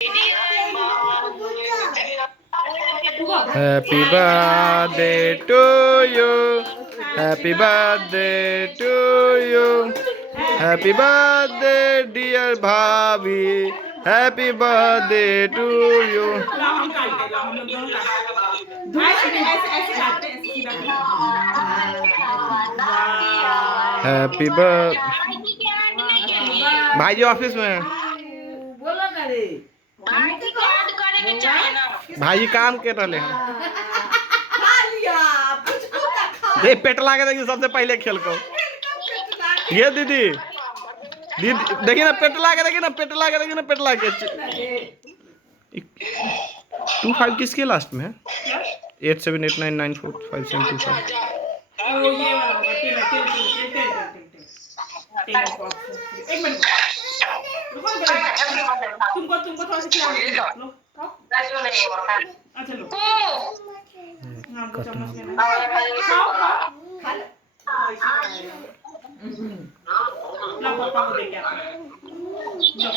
Happy birthday to you. Happy birthday to you. Happy birthday dear भाभी. Happy birthday to you. हम काटते हैं, हम लोग दोनों काटते हैं। ऐसे ऐसे काटते हैं, ऐसे सीधा करते हैं। Happy birthday. भाई जी ऑफिस में है। बोलो ना रे भाई जी काम कर रहे हैं। खा लिया पुचकू का खा ये पेटला के देखिए सबसे पहले खेल को। ये दीदी दीदी देखिए ना पेटला के देखिए ना पेटला के देखिए ना पेटला के 25 किसके लास्ट में है 8789945725। वो ये वाला होगा, टेल। एक मिनट रुको जरा, तुमको थोड़ा सा खिला लो, खाओ। अच्छा लो, हाँ दो चम्मच लेना, खाओ खाओ खा ले। लो पापा को दे के आता हूँ। लो